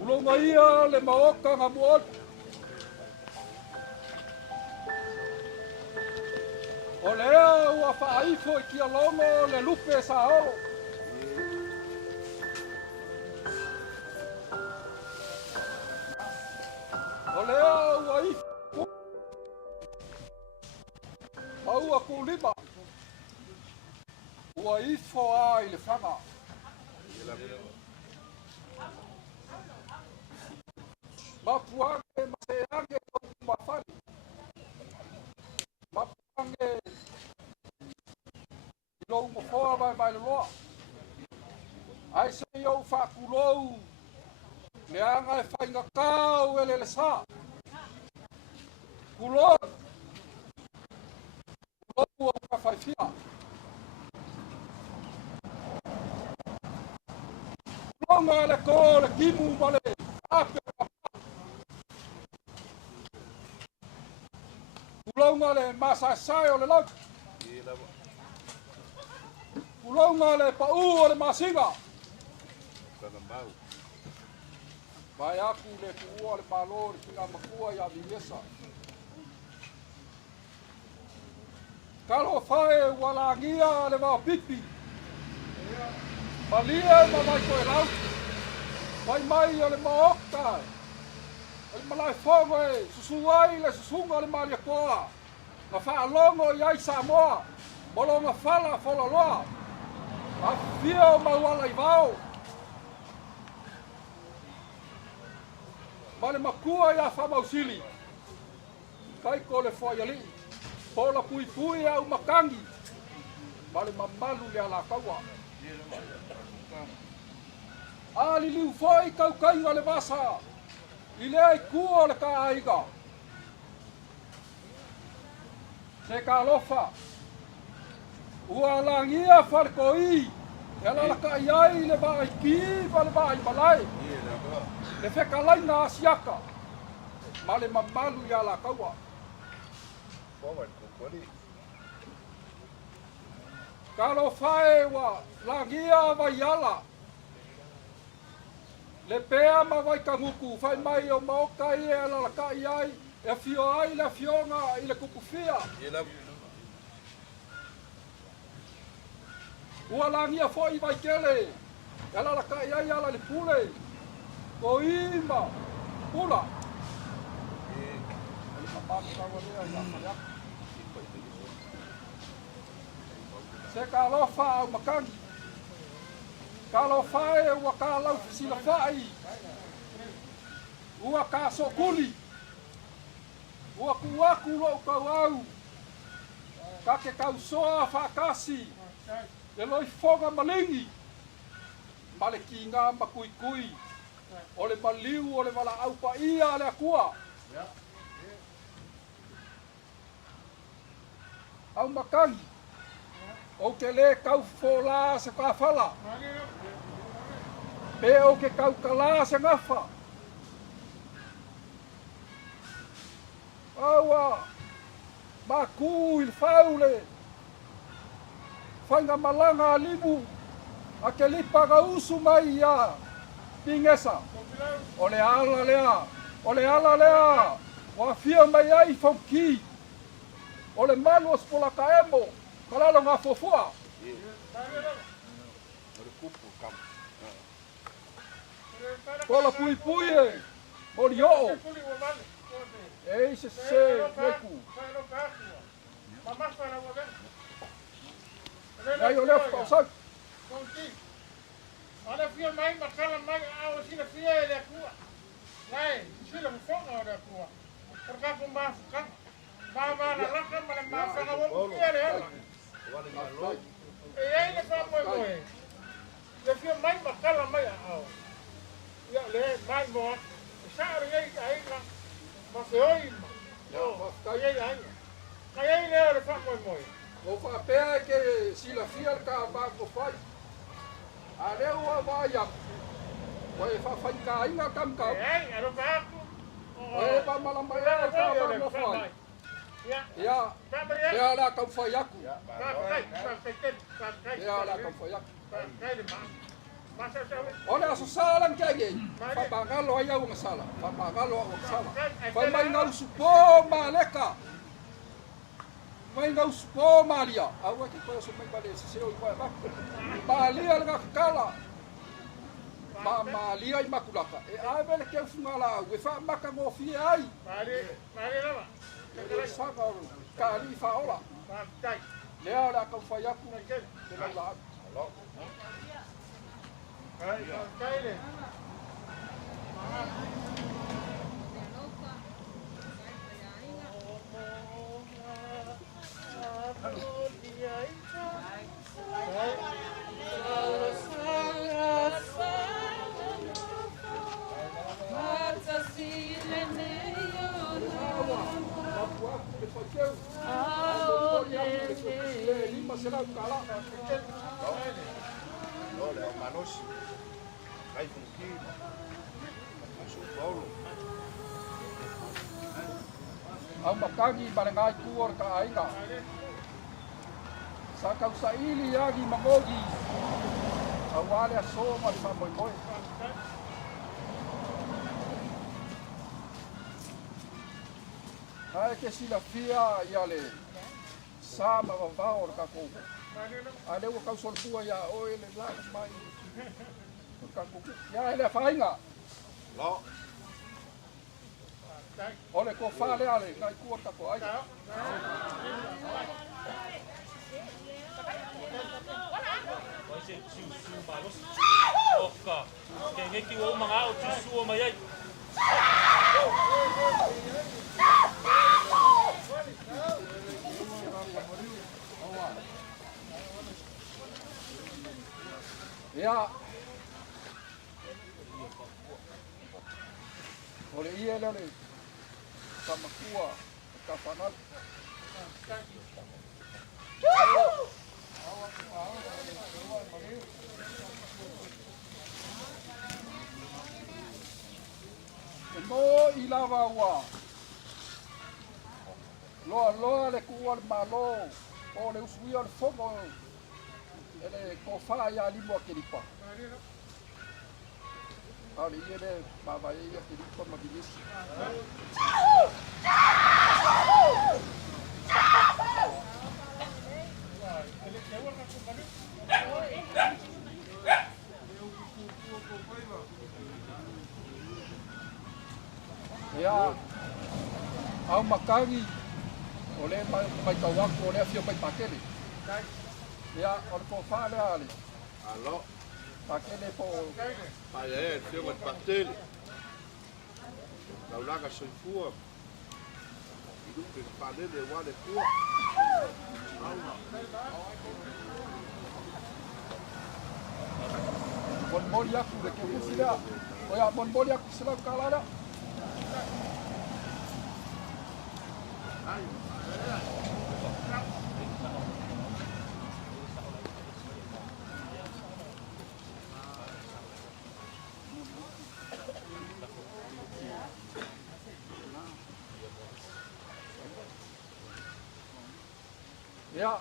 Ulonga ia le maoka ngā muot. O lea ua whaifo I kia longo le lupe sa o. O lea ua ifo. Maua kulima. Ua ifo a I le whanga. Mapuange maseange o mawhani. Mapuange I lou mohoa mai le loa. Ai se iau whakulou. Le anga e whainga kāu ele le sā. Kulou. Kulou o ka whaifia. Kulonga le ko le kimu ma le ape. Kulonga le masasai o le lau. Kulonga le pau o le masinga. Vai aku le kuua le malo le pinga makua ia viesa. Kalo fae walangia le wao pipi. Malia ma mai koe lau. Vai mai o le maoka. Ai malai fongo e susuai le susunga le malia koa. Ma whaalongo I ai Samoa. Molonga whala whololoa. A fia o mauala I vau. Ma le makua ia whamausili. Kai ko le whaiali. Pola pui pui au makangi. Ma le mamalu le ala kaua. Ali liu foi kau kainga le masa. I le ai kua le ka aiga. Se ka lofa. Ua langia whalekoi. E ala ka iai le vai kiva le vai malai. Le whekalai ngā asiaka. Ma le mamalu I ala kaua. Ka lo whae wa langia vai ala. Le pea ma vai kanguku. Whai mai o maoka I e ala ka iai. E fio ai le fionga I le kukufia. Ua langia foi vai kele. Ala la ka iai ala le pule. Ko ima. Pula. Se ka lofa au makangi. Ka lofa e ua ka lau fisila fai. Ua ka sokuli. Ua kuaku lo kau au. Ka ke kau soa whakasi. E loi whonga malingi. Ma le ki ngā makui kui. O le maliu o le wala aupa ia le akua. Au makangi. O ke le kau whola se whawhala. Pe o ke kau kala se ngafa. Aua. Maku il faule. Whainga malanga limu. A ke lipa ga usu mai ia. Pingesa. O le ala lea. O le ala lea. Wa fia mai ai fonki. O le malu os pola ka emo. Kalalo ngā fofua. Pola pui pui e. Mori o. E se neku. Ai o leo whakau Ala fia mai makala mai au sila fia le kua. Lai, sila mfonga o le kua. Perka ko ma fuka. Mama la raka mana mafanga wo kiere. E ai le fa mo mo. Le fio mai makala mai ao. Ya le mai mo. Sa ri ai ai la. Ma se oi. Yo, ai ai. Ai ai le fa mo mo. O whapea ke sila fia ka bako whai. A leo a waia. O e whawhai ka inga kam kau. Ai, aro bako. O e pa malamai a ka bako whai. Ia, ea la kau whai aku. Ea la kau whai aku. O le aso salang kia ngei. Whapangalo ai au ngasala. Whapangalo au ngasala. Whai mai ngau supo maleka. Mai ngau supo malia. Au aki koe so mai bale siseo i koe bako. Malia nga kala. Malia i makulaka. E ai vele ke ufungala au. E wha maka mo fie ai. Mari lava. E sanga oru. Ka li wha ola. Lea la kau whai aku. Te lau la aku. Kaile. Será un cala. No, le manos. Hay fungi. Su Paulo. Au makangi marengai kuor ka ainga. Sa kau sa ili yagi magogi. Au wale a soma sa moi moi. Ai ke sila fia yale. Sama vavao ka ko. Ale o kau solpua ya o ele la mai. Ka ko. Ya ele fainga. Lo. Ole ko fale ale kai ku ka ko ai. Oka. Kenge ki o mga o tsusu o mayay. Ya. Ole ia le sama kua ka fanal. No ilava wa. Loa le kua malo. O le usui al fogo. Ele ko fa ya limo akelipa. Ali ele baba ia akelipa magilis. Ya. Au makangi. Ole mai kawaku ole afio mai pakele. Ya, on ko fa le ali. Alo. Pakele po. Ai, fio met pastel. La ulaga soy fua. I du ke pale de wa de fua. Mon moli aku de ke sila. Oya mon moli aku sila kalala. Ya.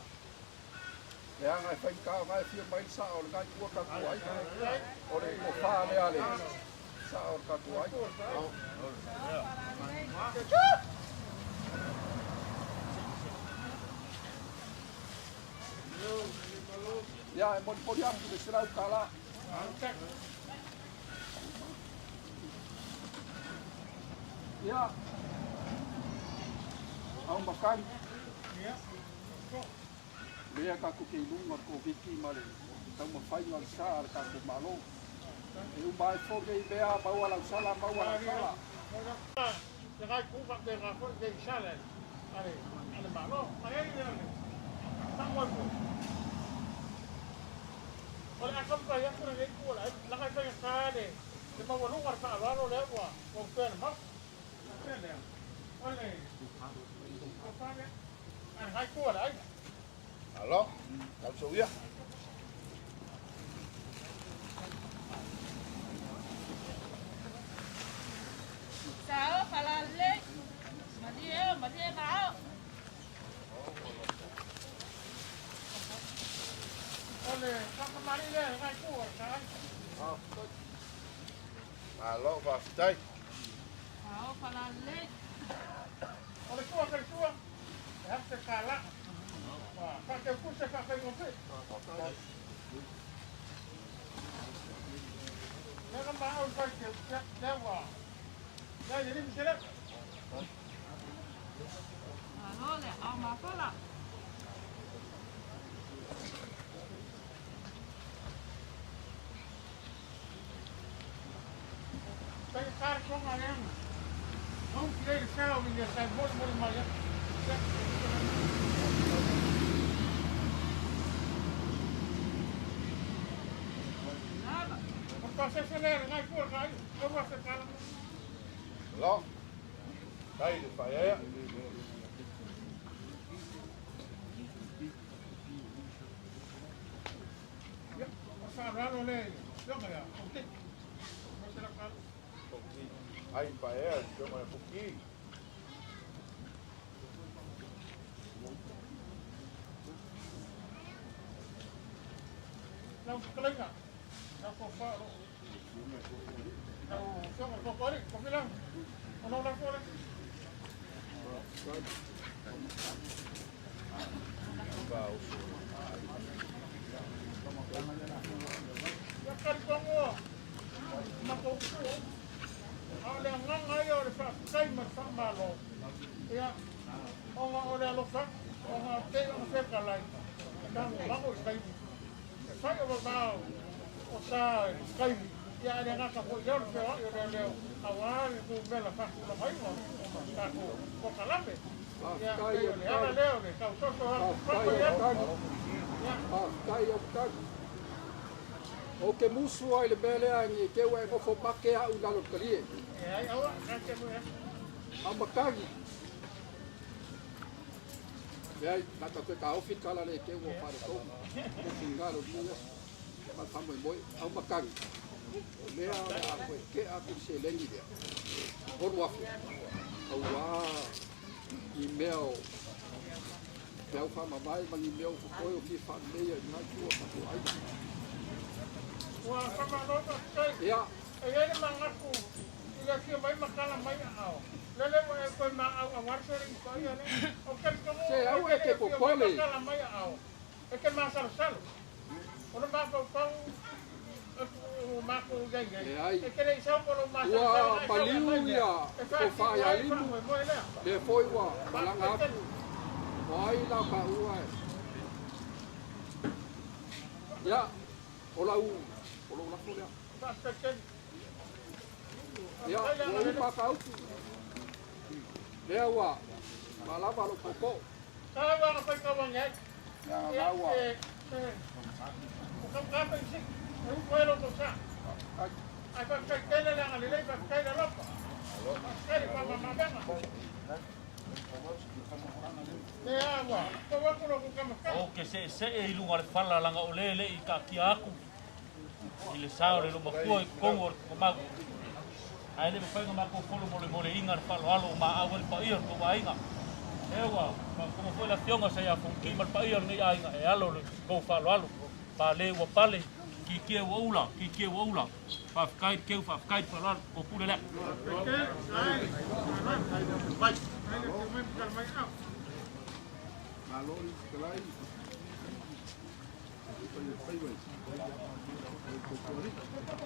Ya ngai fai ka ngai fio mai sa o ngai ku ka ku ai. Ore ko fa le ale. Sa o ka ku ai. Ya mon podi aku de sira kala. Ya. Au makan. Lea ka ku ke lunga ko viki male. Tau ma fai ngal sa ka ku malo. E u mai fo ke bea ba wala sala ba wala sala. Jangan ku pak de ngafo de sala. ale malo, kaya yun. Tangwal mo. Wala akong kaya ko rin ko wala. Lakay ko yung kade. Di mawalong warta alalo lewa. Kung pwede mo. Pwede. Wala eh. Kung kade. Ang hay ko wala. Alo, kau suya. Sao kalale. Madia tao. Ole, kakamari le, hay ko wala. Alo, vastai. Sao kalale. Ole ko wala. Hasta kala. Wah, kakek pun saya kakek ngopi. Jangan mau saya dewa. Ya jadi misalnya. Halo le, ama pala. Saya kar kong ayam. Mau kira saya punya saya bol maya. Kasi sila ngay ko kay ko sa kalam. Alo. Đây thì phải ấy. Ya, sa ralo le. Yo kaya. Okay. Masyarakat. Ai phải ấy, cho mà phục ký. Nang kelenga. Nang kopa. Nang kopa ni, kopi lang. Ano lang ko lang. Vào. Ya kari kongo. Mako ko. Ale ngang ayo sa kay masama lo. Ya. Onga ora lo sa. Onga te ang se kalay. Nang mako kay. Saya berbau. Osa kay ya ada nga ka po yor se yo leo. Awal itu bela fa ko mai mo. Ka ko kalambe. Ya kay ya leo de ka so Kai o tak. O ke musu ai le bele angi ke wa ko fo pake a un dalo kali. ai awa ka ke mo ya. Amakagi. Ya, kata ke ka ofit kala le ke wo pare ko. Ko singalo dia. Ma famo moi amakagi. Lea a ko ke a ku se lengi dia. Por wa. Awa. Email. Pau fa mamai mangi meu ko ko ki fa meia na ku ko ai. Wa sama lo ka kay. Ya, Ay mangaku. Ila ki mai makala mai ao. Lele mo ko ma au awar so rin ko ya ne. O ka ko mo. Se au e ke popole. Makala mai ao. E ke ma sal sal. Ono ma ko pau. Ma ko gai gai. E ke le sa ko lo ma sal sal. wa paliu ya. Ko fa ya limu. Le foi wa malanga. Wai la ka uai. Ya, ola u. Ola la fo ya. Ya, o pa ka u. Le wa. Mala va lo popo. Kala wa ko ka wa ngai. Ya, la wa. Ko ka pa si. Ko ko lo ko sa. Ai pa ka kele la ngali le pa ka la lo. Kele pa ma benga. O ke se e ilunga le fala langa o lele I ka ki aku. I le sao le luma kua I kongo ko magu. Ai le whainga mako kolo mole inga le falo alo ma awa le pa ia ko wa inga. Ewa, kuma foi la fionga sa ia funki ma le pa ia ni inga e alo le ko falo alo. Pa le wa pale ki ke wa ula. Pa fkai ke fa fkai falo alo ko pule le. Vai. Malori kelai.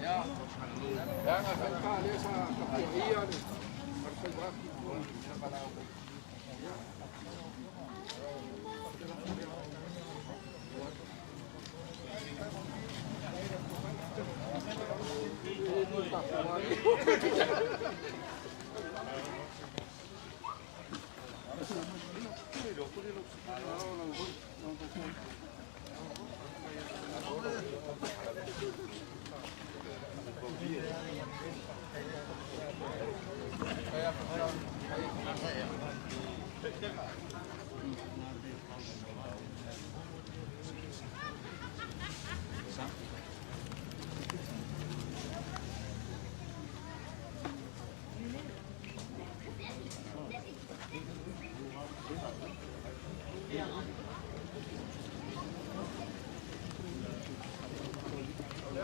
Ya. Jangan sampai le sa ka ia ni. Markai baki ko.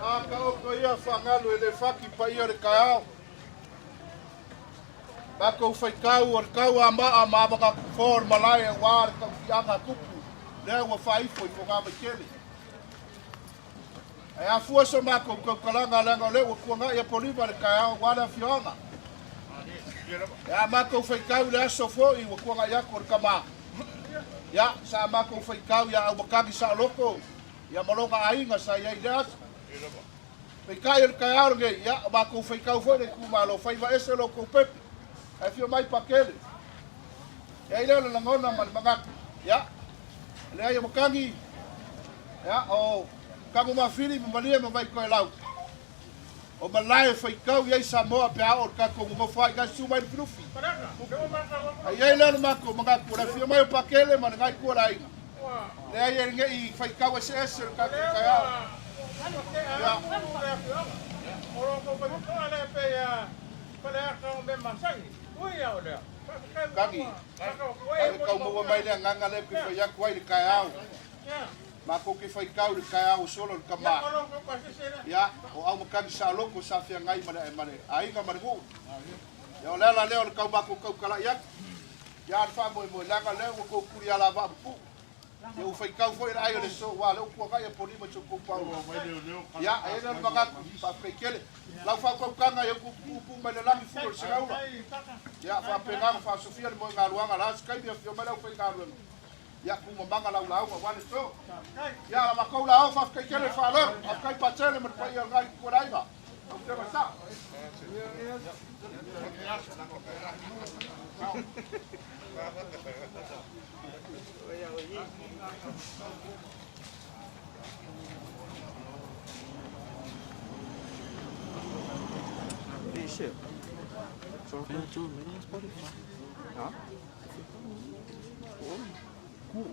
Ka o ia whangalu e le whaki pa ia re kai au. Ka kou whaikau o kau a maa maka kufor malai e wāre kau ki anga kupu. Lea ua whaifo i whonga mai kele. E a fua so mako kau kalanga langa o le ua kuanga ia poliva re kai au wāre fionga. E a mako whaikau le aso fo i ua kuanga ia kore kama. Ya, sa mako whaikau ia au makagi sa loko. Ia malonga ainga sa iai le aso. Whaikai e kai au nge, ya, mako whaikau fo i le kumalo whaiva ese loko pepe. E fio mai pakele. E leo le langona man mangaku. Ya. Le ai makangi. Ya, o kamu mafili mamalia mamai koe lau. O malai whaikau iei Samoa pe ao ka ko mo fai ga sumai filufi. Ai leo le mako mangaku le fio mai pakele man ngai ko rai. Le ai ngai whaikau ese ese ka kai ao. Ya. Oro ko ko ale pe ya. Para ka me masai. Kagi, kau mau mai le nganga le ki whai aku ai le kai au. Mako ki whai kau le kai au solo le kama. Ya, o au makani sa loko sa whia ngai mane, ainga mane ngu. Ya o lela leo le kau mako kau kala iak. Ya al wha moe langa leo o kou kuri ala wa apu. Ya u whai kau fwoi ai o le so, wa leo kua kai a poni ma cho kou pau. Ya, e le magaku, pa pekele. Lau wha kau kanga ya kupu mai le langi fuor se gaura. Ya, wha pengang wha sofia le moe ngā ruanga la skai bia fio mai lau whai ngā ruanga. Ya, kumambanga lau lau ma wane so. Ya, la makau lau wha kekele wha leo. A kai patele ma pai al ngai kua raiva. Au te masa. Shit. So, huh? Cool.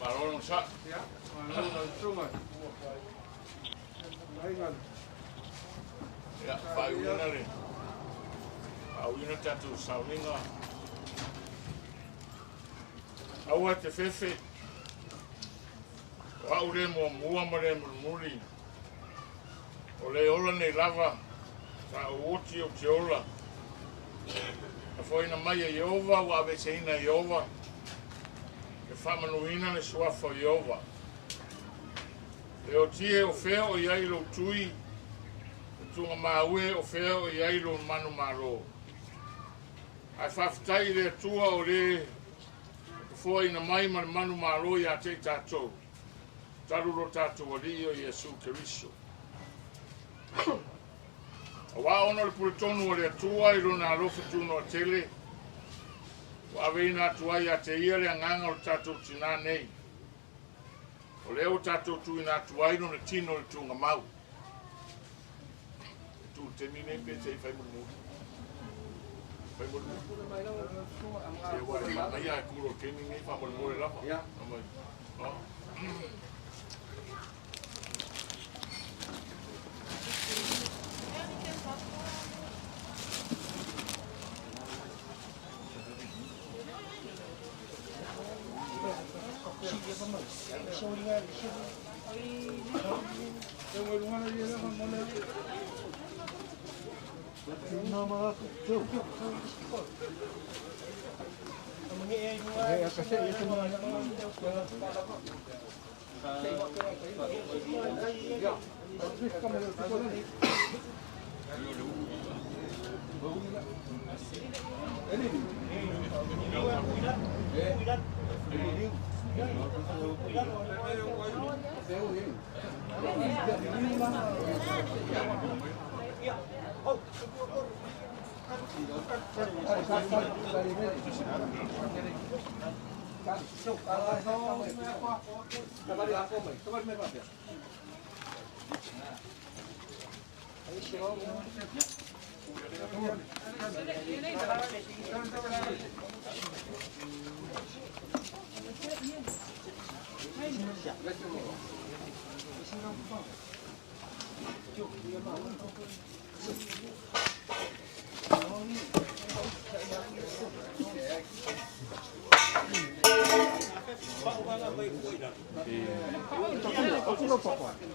Barolo sa. Ya, mana sungai. Aingan. Ya, pai una le. Au ina tatu sauninga. Aua te fefe. Au le mua ma le muri. O le ola nei lava. Sa o oti o te ola. A foi na mai a Iova, wa ave se ina Iova. E whamanuina le suafa Iova. Le o tie o fea o iai lo tui. Tunga maue o fea o iai lo manu maro. Ai whaftai le tua o le foi na mai ma manu maro ia te tatou. Taruro tatou ali o Yesu Keriso. Wa ono le puletonu o le tua i rona alofa tuno a tele. Wa veina tua ia te ia le anganga o tatou tina nei. O leo tatou tu ina tua i rona tino le tunga mau. Tu te mine pe te fai munu. Fai munu. Se wa ma ia kuro keni nei fa munu le lapa. Ya.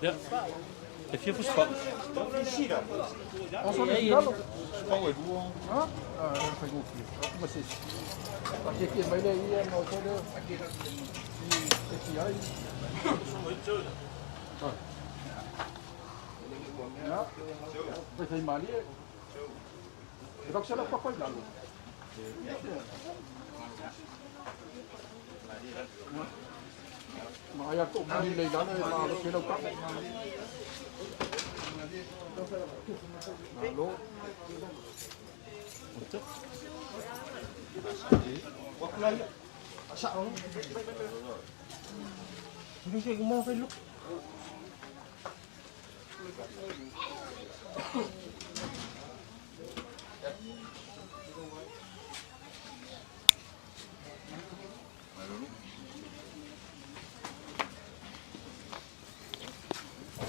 Ja. Heb je verspat? Maar ja, kom maar niet mee dan, maar dat vind ik ook. Hallo. Wat klein? Sao? Ini saya mau ke lu.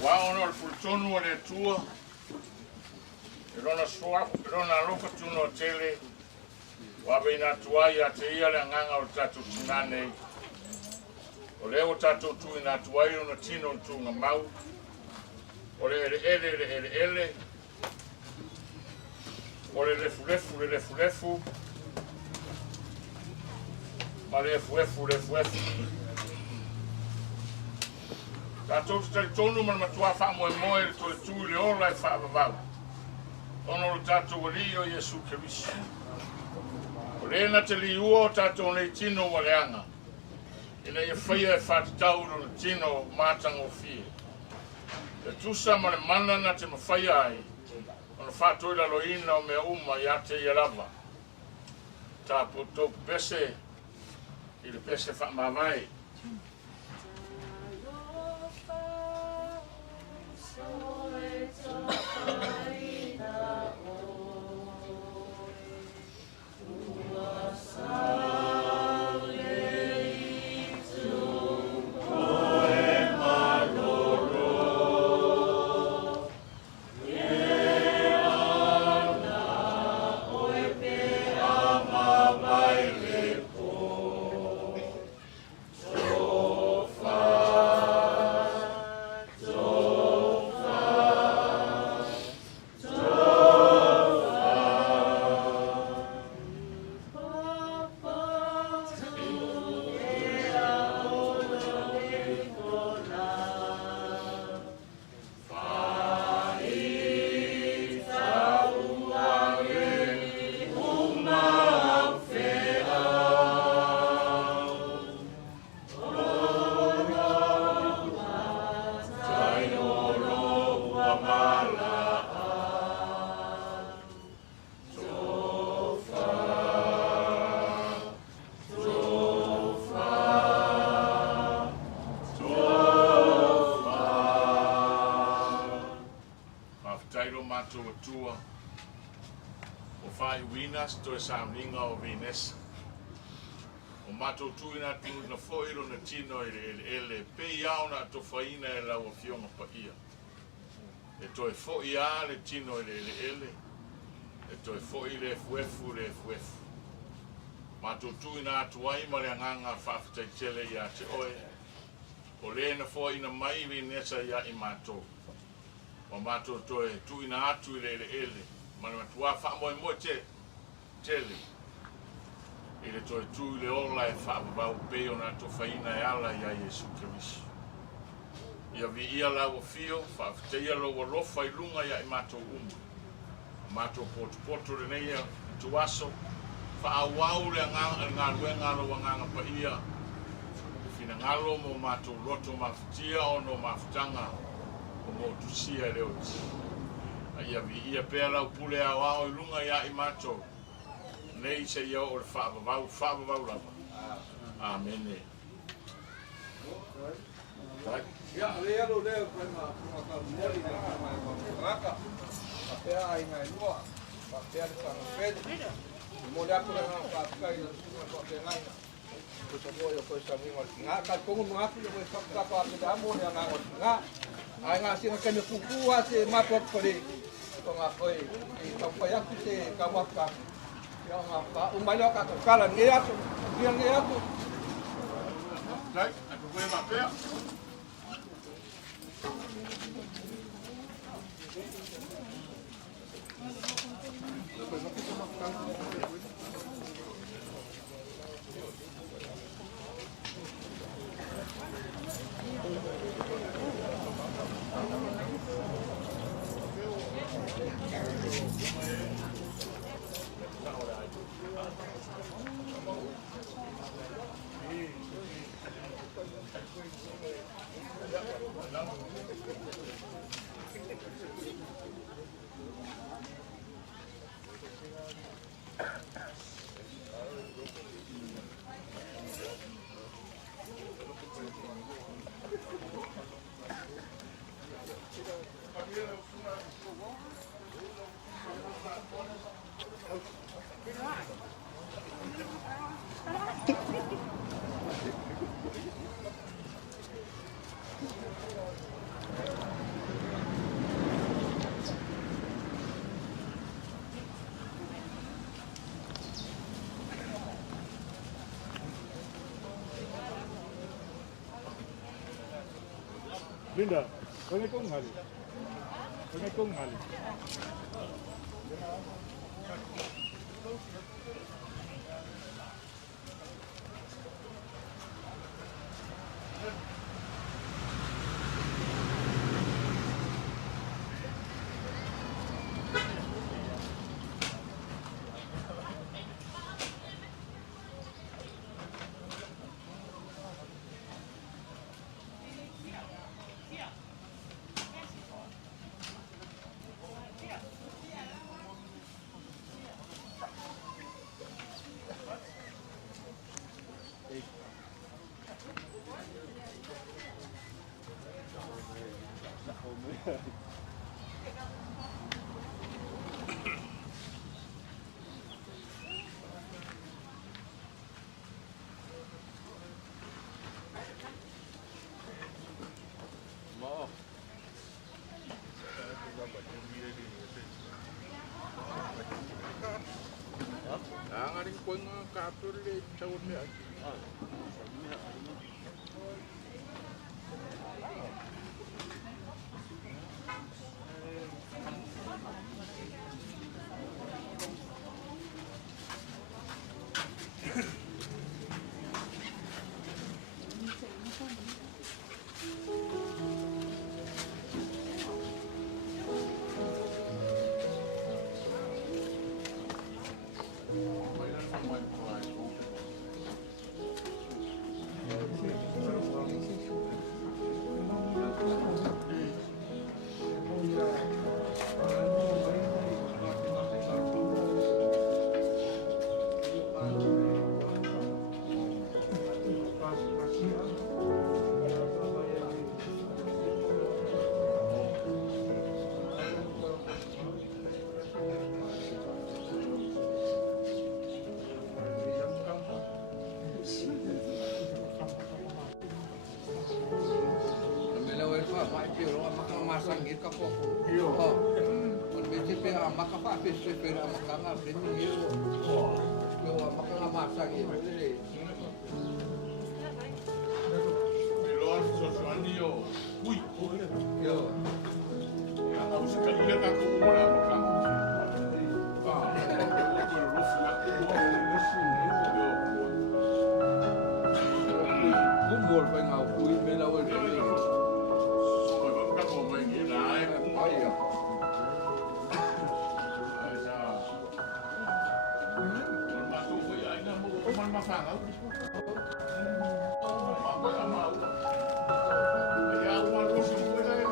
Waono le pultonu le tua. Rona soa, rona loka tuno tele. Wabina tuai ate ia le nganga o tatu tinane. O leo tatu tu ina tuai o na tino tu nga mau. O le ele. O le lefu. Ma le lefu. Tatou te tonu man matua fa mo le to tu le ola e fa va. Ono tatou li o Yesu Kristo. O le na te li o tatou nei tino waleanga. Ina e faia e fa tau no tino matanga o fie. E tusa ma le mana na te mafaya ai. Ono fa to la loina o me uma ya te lava. Ta poto pese il pese fa mavai. Tua o fai winas to samlinga o vines o mato tuina tu na foiro na tino ele pe yauna to faina e la o fiona pa ia e to e fo ia le tino ele e to e fo ile fuefu mato tuina tu ai ma le nganga fa te tele ia te oe o le na fo ina mai vinesa ia i mato o mato to e tuina atu ele Mana matua wha moe moe tele. I le toe tū le ola e wha wau pe o nā to whaina e ala ia Jesu Kirisi. Ia vi ia lau o fio, wha te ia lau o lofa I lunga ia I mātou umu. Mātou poto re nei ia tu aso, wha awau le ngā ruenga lo wa nganga pa ia. Fina ngalo mo mātou roto mawhitia o no mawhitanga o mo tusia leo ti. Ia vi ia pēr lau pule a wao I lunga ia I mātou. Nei se ia o le whaavavau lava. Amen. Ya, lea lo leo koe ma ka mori na ma raka. A pea ai ngai noa. Pa pea le whanga pēne. Mo le ako le hana whaakai na sunga kua pe ngai na. Ko sa moe o koe sa minga ki ngā. Ka kongo mga aku le koe whakaka a te amo le ngā ngoti ngā. Ai ngā singa kene kukua te mapok pare. Ko ngā koe I tau pai aku te kawaka. Ia ngā wha. Umailo ka kala nge atu. Ia nge atu. Dai, aku koe ma pea. Linda, kone kong hali. Kone kong hali. Ang koe ngā kāpura le tau mea. Sangit ka po. Oh. Kung medyo pa makapapis pero makanga pinyo. Oh. Yo makamasangit. Pero sosuanio. Uy. Yo. Ya usika ile ka kuona makanga. mafanga. Ya uma rosi buena e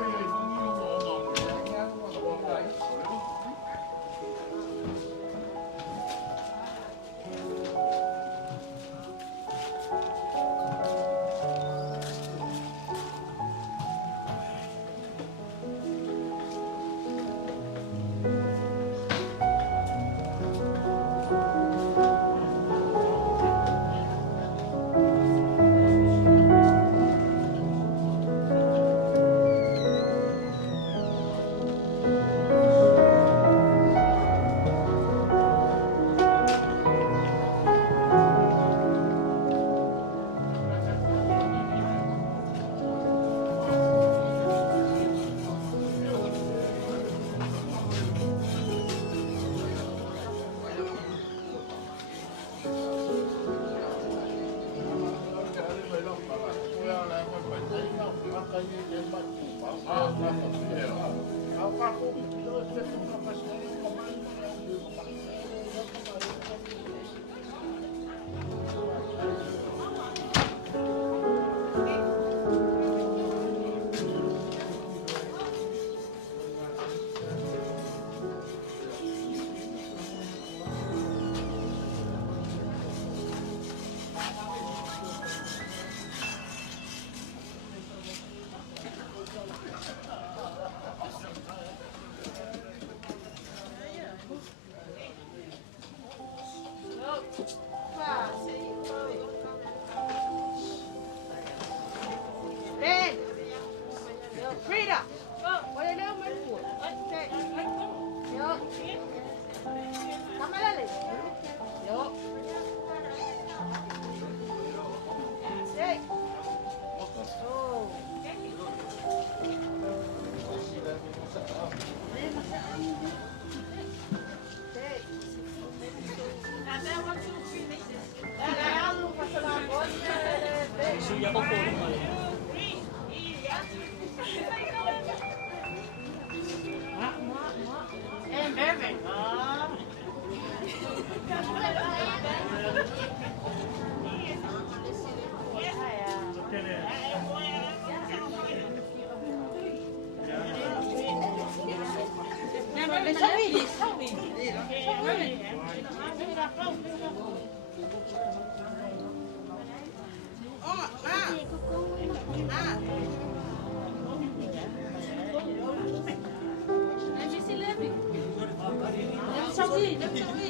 Frida, boleh leo menunggu. Yo. Kamera le. Yo. Hey. Oh. Suya ko po naman. Let me see.